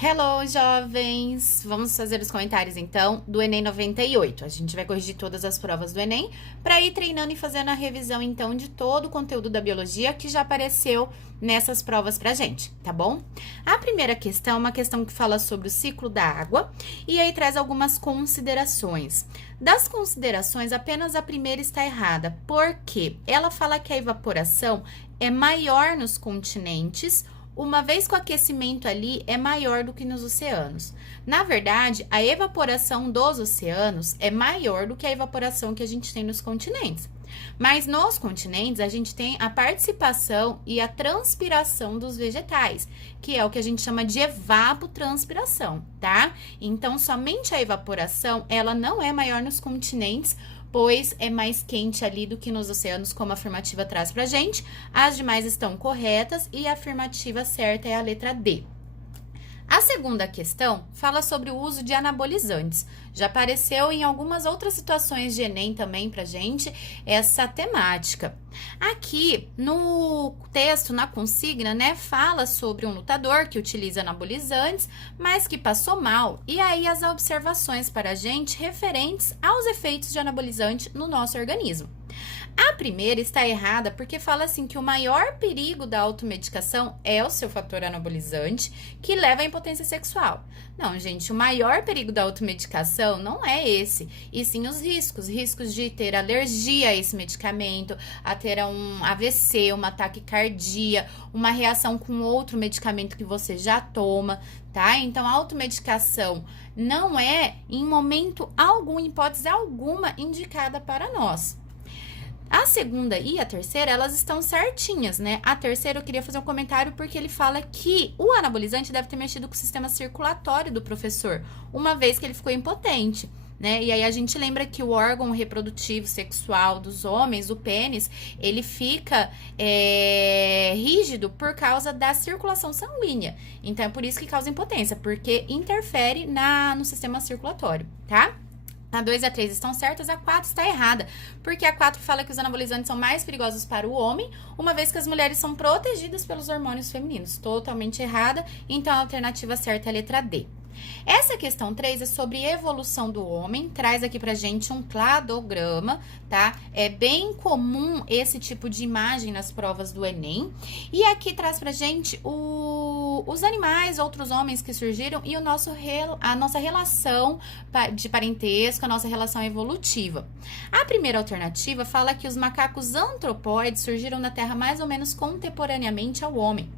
Hello, jovens! Vamos fazer os comentários, então, do Enem 98. A gente vai corrigir todas as provas do Enem para ir treinando e fazendo a revisão, então, de todo o conteúdo da biologia que já apareceu nessas provas pra gente, tá bom? A primeira questão é uma questão que fala sobre o ciclo da água e aí traz algumas considerações. Das considerações, apenas a primeira está errada, porque ela fala que a evaporação é maior nos continentes, uma vez que o aquecimento ali é maior do que nos oceanos. Na verdade, a evaporação dos oceanos é maior do que a evaporação que a gente tem nos continentes. Mas nos continentes, a gente tem a participação e a transpiração dos vegetais, que é o que a gente chama de evapotranspiração, tá? Então, somente a evaporação, ela não é maior nos continentes, pois é mais quente ali do que nos oceanos, como a afirmativa traz pra gente. As demais estão corretas e a afirmativa certa é a letra D. A segunda questão fala sobre o uso de anabolizantes. Já apareceu em algumas outras situações de Enem também pra gente essa temática. Aqui no texto, na consigna, né, fala sobre um lutador que utiliza anabolizantes, mas que passou mal. E aí as observações para a gente referentes aos efeitos de anabolizante no nosso organismo. A primeira está errada porque fala assim que o maior perigo da automedicação é o seu fator anabolizante, que leva à impotência sexual. Não, gente, o maior perigo da automedicação não é esse, e sim os riscos de ter alergia a esse medicamento, a ter um AVC, uma taquicardia, uma reação com outro medicamento que você já toma, tá? Então, a automedicação não é, em momento algum, em hipótese alguma, indicada para nós. A segunda e a terceira, elas estão certinhas, né? A terceira eu queria fazer um comentário porque ele fala que o anabolizante deve ter mexido com o sistema circulatório do professor, uma vez que ele ficou impotente, né? E aí a gente lembra que o órgão reprodutivo sexual dos homens, o pênis, ele fica rígido por causa da circulação sanguínea. Então é por isso que causa impotência, porque interfere no sistema circulatório, tá? A 2 e a 3 estão certas, a 4 está errada, porque a 4 fala que os anabolizantes são mais perigosos para o homem, uma vez que as mulheres são protegidas pelos hormônios femininos. Totalmente errada, então a alternativa certa é a letra D. Essa questão 3 é sobre evolução do homem, traz aqui pra gente um cladograma, tá? É bem comum esse tipo de imagem nas provas do Enem. E aqui traz pra gente os animais, outros homens que surgiram e a nossa relação de parentesco, a nossa relação evolutiva. A primeira alternativa fala que os macacos antropóides surgiram na Terra mais ou menos contemporaneamente ao homem.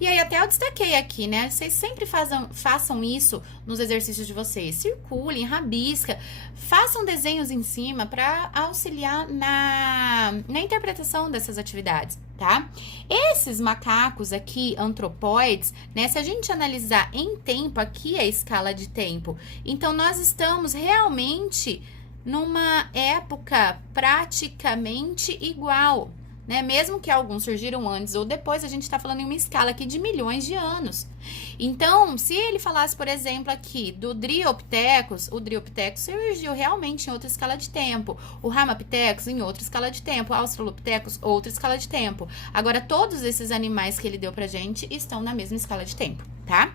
E aí até eu destaquei aqui, né? Vocês sempre façam isso nos exercícios de vocês. Circulem, rabisca, façam desenhos em cima para auxiliar na interpretação dessas atividades, tá? Esses macacos aqui, antropóides, né? Se a gente analisar em tempo, aqui é a escala de tempo. Então, nós estamos realmente numa época praticamente igual, né? Mesmo que alguns surgiram antes ou depois, a gente está falando em uma escala aqui de milhões de anos. Então, se ele falasse, por exemplo, aqui do Dryopithecus, o Dryopithecus surgiu realmente em outra escala de tempo, o Ramapithecus em outra escala de tempo, o Australopithecus outra escala de tempo. Agora, todos esses animais que ele deu pra gente estão na mesma escala de tempo, tá?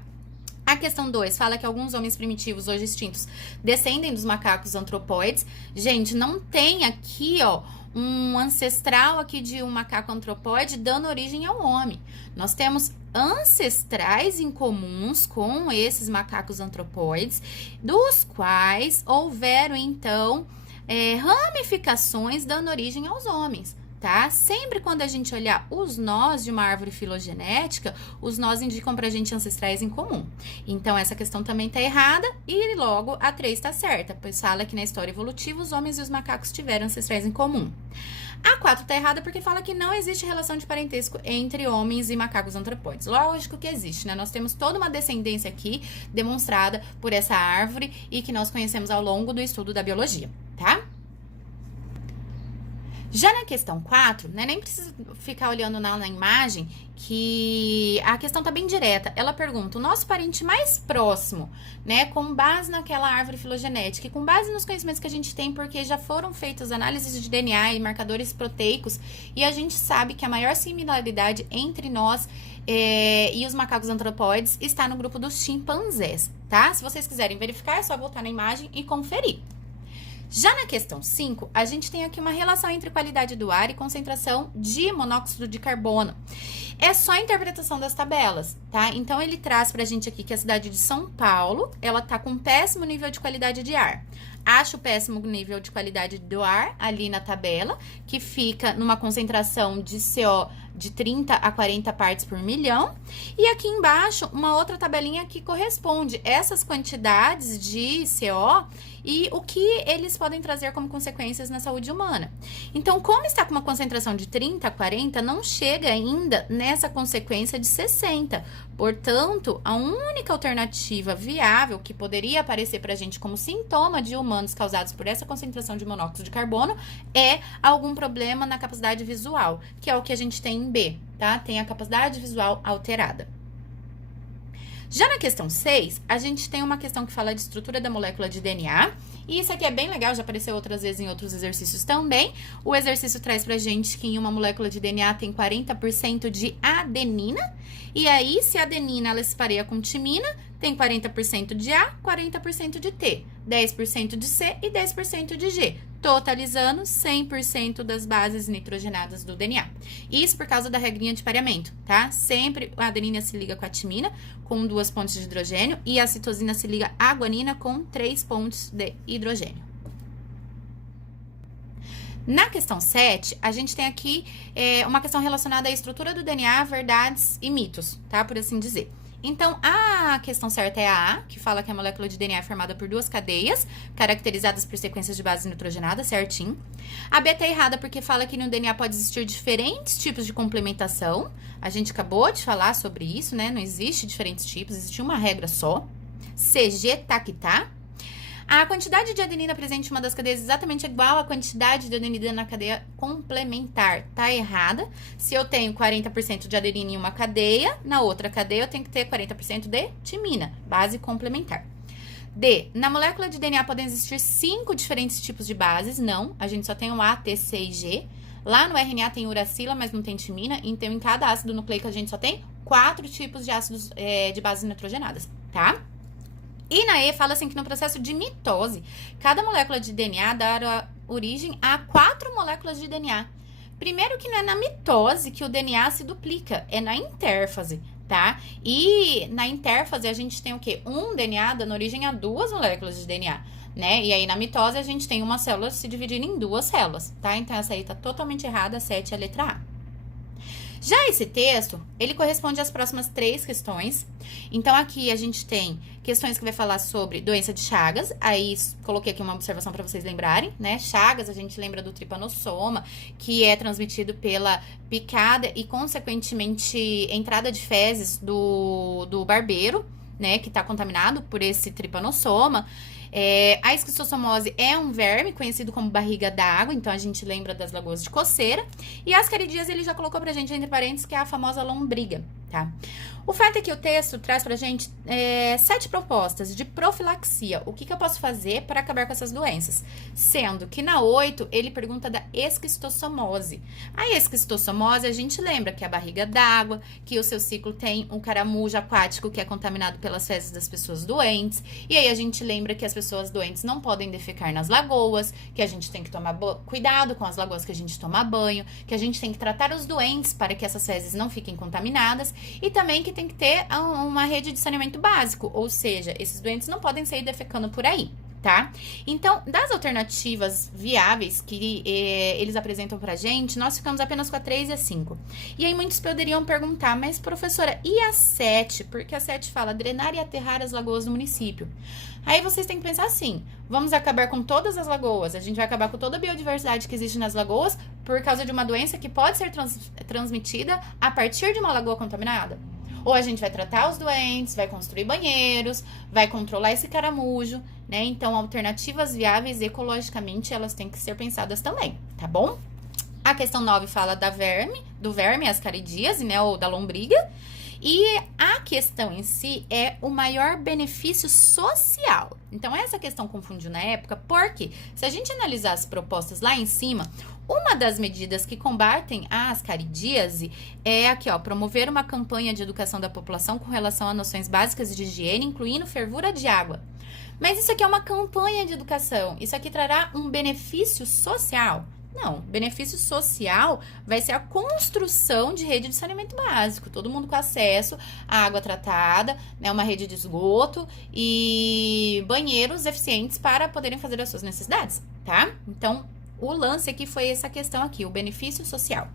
A questão 2 fala que alguns homens primitivos hoje extintos descendem dos macacos antropóides. Gente, não tem aqui, ó, um ancestral aqui de um macaco antropóide dando origem ao homem. Nós temos ancestrais em comuns com esses macacos antropóides, dos quais houveram, então, ramificações dando origem aos homens. Tá? Sempre quando a gente olhar os nós de uma árvore filogenética, os nós indicam pra gente ancestrais em comum. Então, essa questão também tá errada e logo a 3 tá certa, pois fala que na história evolutiva os homens e os macacos tiveram ancestrais em comum. A 4 tá errada porque fala que não existe relação de parentesco entre homens e macacos antropóides. Lógico que existe, né? Nós temos toda uma descendência aqui demonstrada por essa árvore e que nós conhecemos ao longo do estudo da biologia, tá? Já na questão 4, né, nem precisa ficar olhando na imagem, que a questão tá bem direta. Ela pergunta, o nosso parente mais próximo, né, com base naquela árvore filogenética e com base nos conhecimentos que a gente tem, porque já foram feitas análises de DNA e marcadores proteicos, e a gente sabe que a maior similaridade entre nós e os macacos antropóides está no grupo dos chimpanzés, tá? Se vocês quiserem verificar, é só voltar na imagem e conferir. Já na questão 5, a gente tem aqui uma relação entre qualidade do ar e concentração de monóxido de carbono. É só a interpretação das tabelas, tá? Então, ele traz pra gente aqui que a cidade de São Paulo, ela tá com um péssimo nível de qualidade de ar. Acho o péssimo nível de qualidade do ar ali na tabela, que fica numa concentração de CO de 30 a 40 partes por milhão. E aqui embaixo, uma outra tabelinha que corresponde essas quantidades de CO e o que eles podem trazer como consequências na saúde humana. Então, como está com uma concentração de 30 a 40, não chega ainda nessa consequência de 60. Portanto, a única alternativa viável que poderia aparecer para a gente como sintoma de humanos causados por essa concentração de monóxido de carbono é algum problema na capacidade visual, que é o que a gente tem em B, tá? Tem a capacidade visual alterada. Já na questão 6, a gente tem uma questão que fala de estrutura da molécula de DNA. E isso aqui é bem legal, já apareceu outras vezes em outros exercícios também. O exercício traz pra gente que em uma molécula de DNA tem 40% de adenina. E aí, se a adenina ela se pareia com timina, tem 40% de A, 40% de T, 10% de C e 10% de G, totalizando 100% das bases nitrogenadas do DNA. Isso por causa da regrinha de pareamento, tá? Sempre a adenina se liga com a timina, com 2 pontos de hidrogênio, e a citosina se liga à guanina com 3 pontos de hidrogênio. Na questão 7, a gente tem aqui uma questão relacionada à estrutura do DNA, verdades e mitos, tá? Por assim dizer. Então, a questão certa é a A, que fala que a molécula de DNA é formada por 2 cadeias, caracterizadas por sequências de bases nitrogenadas, certinho. A B tá errada porque fala que no DNA pode existir diferentes tipos de complementação. A gente acabou de falar sobre isso, né? Não existe diferentes tipos, existe uma regra só. CG tá que tá. A quantidade de adenina presente em uma das cadeias é exatamente igual à quantidade de adenina na cadeia complementar. Tá errada. Se eu tenho 40% de adenina em uma cadeia, na outra cadeia eu tenho que ter 40% de timina, base complementar. D. Na molécula de DNA podem existir 5 diferentes tipos de bases. Não, a gente só tem o A, T, C e G. Lá no RNA tem uracila, mas não tem timina. Então, em cada ácido nucleico a gente só tem 4 tipos de ácidos de bases nitrogenadas, tá? E na E fala assim que no processo de mitose, cada molécula de DNA dá origem a 4 moléculas de DNA. Primeiro que não é na mitose que o DNA se duplica, é na intérfase, tá? E na intérfase a gente tem o quê? Um DNA dando origem a 2 moléculas de DNA, né? E aí na mitose a gente tem uma célula se dividindo em 2 células, tá? Então essa aí tá totalmente errada, a 7 é a letra A. Já esse texto, ele corresponde às próximas 3 questões. Então, aqui a gente tem questões que vai falar sobre doença de Chagas. Aí, coloquei aqui uma observação para vocês lembrarem, né? Chagas, a gente lembra do tripanossoma, que é transmitido pela picada e, consequentemente, entrada de fezes do barbeiro, né? Que está contaminado por esse tripanossoma. A esquistossomose é um verme conhecido como barriga d'água, então a gente lembra das lagoas de coceira. E ascaridias ele já colocou pra gente entre parênteses que é a famosa lombriga, tá? O fato é que o texto traz pra gente 7 propostas de profilaxia. O que eu posso fazer para acabar com essas doenças? Sendo que na 8 ele pergunta da esquistossomose. A esquistossomose a gente lembra que é a barriga d'água, que o seu ciclo tem um caramujo aquático que é contaminado pelas fezes das pessoas doentes. E aí a gente lembra que as pessoas doentes não podem defecar nas lagoas, que a gente tem que tomar cuidado com as lagoas que a gente toma banho, que a gente tem que tratar os doentes para que essas fezes não fiquem contaminadas e também que tem que ter uma rede de saneamento básico, ou seja, esses doentes não podem sair defecando por aí, tá? Então, das alternativas viáveis que eles apresentam pra gente, nós ficamos apenas com a 3 e a 5. E aí muitos poderiam perguntar, mas professora, e a 7? Porque a 7 fala drenar e aterrar as lagoas do município. Aí vocês têm que pensar assim, vamos acabar com todas as lagoas, a gente vai acabar com toda a biodiversidade que existe nas lagoas por causa de uma doença que pode ser transmitida a partir de uma lagoa contaminada? Ou a gente vai tratar os doentes, vai construir banheiros, vai controlar esse caramujo, né? Então, alternativas viáveis ecologicamente, elas têm que ser pensadas também, tá bom? A questão 9 fala do verme ascaridíase, né? Ou da lombriga. E a questão em si é o maior benefício social. Então, essa questão confundiu na época, porque se a gente analisar as propostas lá em cima, uma das medidas que combatem a ascaridíase é aqui, ó, promover uma campanha de educação da população com relação a noções básicas de higiene, incluindo fervura de água. Mas isso aqui é uma campanha de educação, isso aqui trará um benefício social? Não, benefício social vai ser a construção de rede de saneamento básico, todo mundo com acesso à água tratada, né, uma rede de esgoto e banheiros eficientes para poderem fazer as suas necessidades, tá? Então, o lance aqui foi essa questão aqui, o benefício social.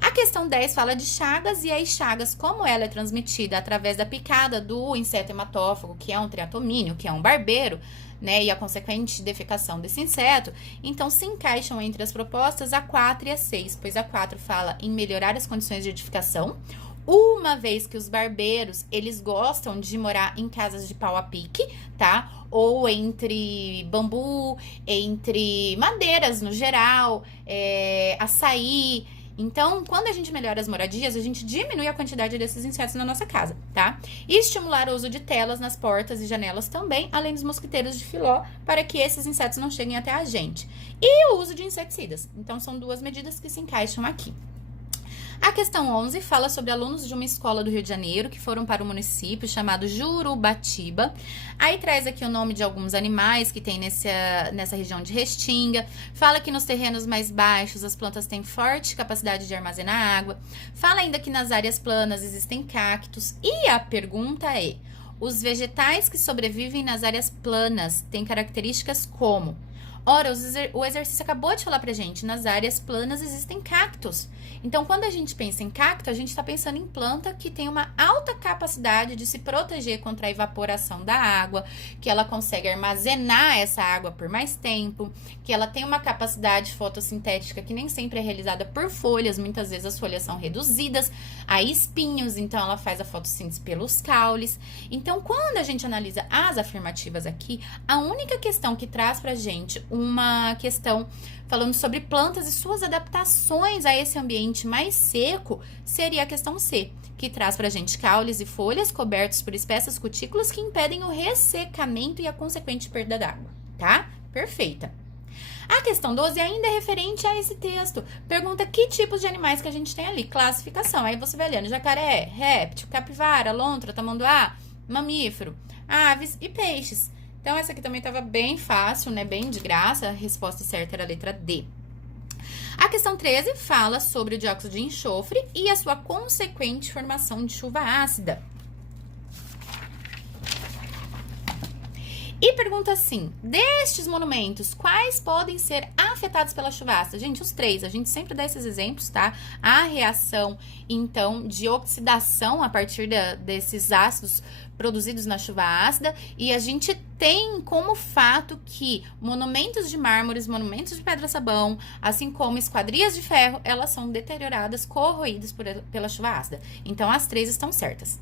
A questão 10 fala de chagas, e as chagas, como ela é transmitida através da picada do inseto hematófago, que é um triatomínio, que é um barbeiro, né, e a consequente defecação desse inseto, então se encaixam entre as propostas a 4 e a 6, pois a 4 fala em melhorar as condições de edificação, uma vez que os barbeiros, eles gostam de morar em casas de pau a pique, tá? Ou entre bambu, entre madeiras no geral, açaí. Então, quando a gente melhora as moradias, a gente diminui a quantidade desses insetos na nossa casa, tá? E estimular o uso de telas nas portas e janelas também, além dos mosquiteiros de filó, para que esses insetos não cheguem até a gente. E o uso de inseticidas. Então, são duas medidas que se encaixam aqui. A questão 11 fala sobre alunos de uma escola do Rio de Janeiro que foram para o município chamado Jurubatiba. Aí traz aqui o nome de alguns animais que tem nessa região de Restinga. Fala que nos terrenos mais baixos as plantas têm forte capacidade de armazenar água. Fala ainda que nas áreas planas existem cactos. E a pergunta é: os vegetais que sobrevivem nas áreas planas têm características como? Ora, o exercício acabou de falar pra gente, nas áreas planas existem cactos. Então, quando a gente pensa em cacto, a gente está pensando em planta que tem uma alta capacidade de se proteger contra a evaporação da água, que ela consegue armazenar essa água por mais tempo, que ela tem uma capacidade fotossintética que nem sempre é realizada por folhas, muitas vezes as folhas são reduzidas a espinhos, então ela faz a fotossíntese pelos caules. Então, quando a gente analisa as afirmativas aqui, a única questão que traz pra gente uma questão falando sobre plantas e suas adaptações a esse ambiente mais seco seria a questão C, que traz pra gente caules e folhas cobertos por espessas cutículas que impedem o ressecamento e a consequente perda d'água, tá? Perfeita. A questão 12 ainda é referente a esse texto. Pergunta que tipos de animais que a gente tem ali. Classificação. Aí você vai lendo: jacaré, réptil, capivara, lontra, tamanduá, mamífero, aves e peixes. Então, essa aqui também estava bem fácil, né? Bem de graça. A resposta certa era a letra D. A questão 13 fala sobre o dióxido de enxofre e a sua consequente formação de chuva ácida. E pergunta assim: destes monumentos, quais podem ser afetados pela chuva ácida? Gente, os três, a gente sempre dá esses exemplos, tá? A reação, então, de oxidação a partir desses ácidos produzidos na chuva ácida, e a gente tem como fato que monumentos de mármores, monumentos de pedra-sabão, assim como esquadrias de ferro, elas são deterioradas, corroídas pela chuva ácida. Então, as três estão certas.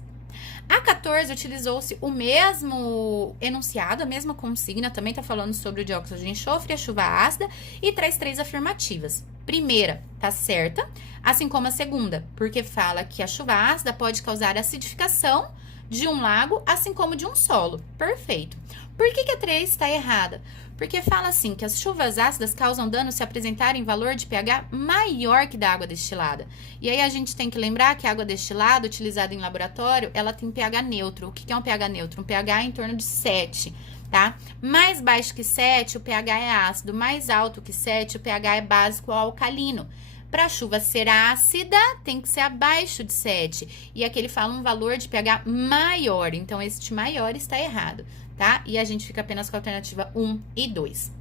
A 14 utilizou-se o mesmo enunciado, a mesma consigna, também está falando sobre o dióxido de enxofre e a chuva ácida, e traz 3 afirmativas. Primeira, tá certa, assim como a segunda, porque fala que a chuva ácida pode causar acidificação de um lago, assim como de um solo. Perfeito. Por que a 3 está errada? Porque fala assim, que as chuvas ácidas causam dano se apresentarem valor de pH maior que da água destilada. E aí a gente tem que lembrar que a água destilada, utilizada em laboratório, ela tem pH neutro. O que é um pH neutro? Um pH em torno de 7, tá? Mais baixo que 7, o pH é ácido. Mais alto que 7, o pH é básico ou alcalino. Para a chuva ser ácida, tem que ser abaixo de 7. E aqui ele fala um valor de pH maior. Então, este maior está errado, tá? E a gente fica apenas com a alternativa 1 e 2.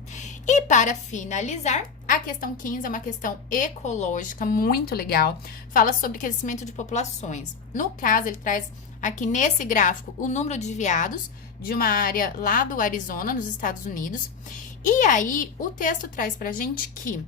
E para finalizar, a questão 15 é uma questão ecológica muito legal. Fala sobre crescimento de populações. No caso, ele traz aqui nesse gráfico o número de veados de uma área lá do Arizona, nos Estados Unidos. E aí, o texto traz pra gente que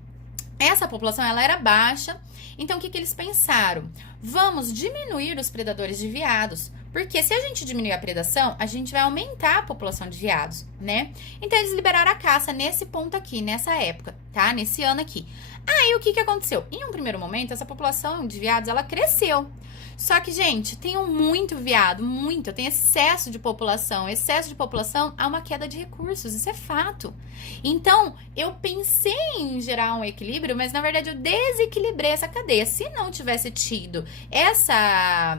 essa população, ela era baixa, então o que eles pensaram? Vamos diminuir os predadores de veados, porque se a gente diminuir a predação, a gente vai aumentar a população de veados, né? Então, eles liberaram a caça nesse ponto aqui, nessa época, tá? Nesse ano aqui. Aí, o que aconteceu? Em um primeiro momento, essa população de veados, ela cresceu. Só que, gente, tenho muito veado, muito. Eu tenho excesso de população. Excesso de população há uma queda de recursos, isso é fato. Então, eu pensei em gerar um equilíbrio, mas na verdade eu desequilibrei essa cadeia. Se não tivesse tido essa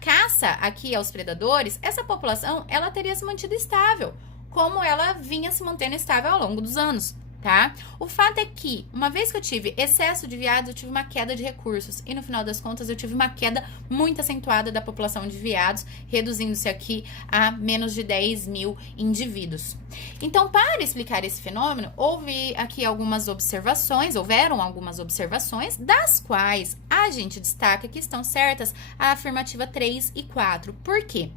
caça aqui aos predadores, essa população, ela teria se mantido estável, como ela vinha se mantendo estável ao longo dos anos. Tá? O fato é que, uma vez que eu tive excesso de veados, eu tive uma queda de recursos. E no final das contas, eu tive uma queda muito acentuada da população de veados, reduzindo-se aqui a menos de 10 mil indivíduos. Então, para explicar esse fenômeno, houveram algumas observações, das quais a gente destaca que estão certas a afirmativa 3 e 4. Por quê?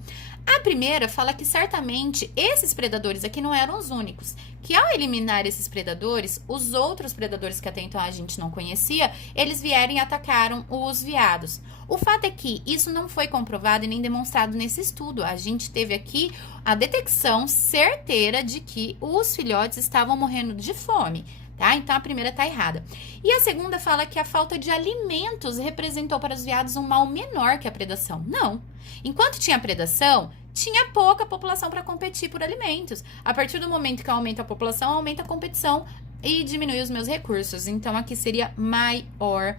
A primeira fala que certamente esses predadores aqui não eram os únicos, que ao eliminar esses predadores, os outros predadores que até então a gente não conhecia, eles vieram e atacaram os veados. O fato é que isso não foi comprovado e nem demonstrado nesse estudo. A gente teve aqui a detecção certeira de que os filhotes estavam morrendo de fome. Tá? Então, a primeira tá errada. E a segunda fala que a falta de alimentos representou para os veados um mal menor que a predação. Não. Enquanto tinha predação, tinha pouca população para competir por alimentos. A partir do momento que aumenta a população, aumenta a competição e diminui os meus recursos. Então, aqui seria maior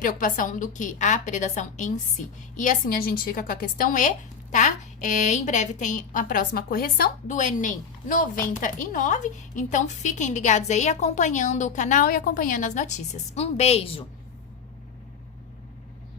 preocupação do que a predação em si. E assim a gente fica com a questão E, tá? Em breve tem a próxima correção do Enem 99, então fiquem ligados aí, acompanhando o canal e acompanhando as notícias. Um beijo!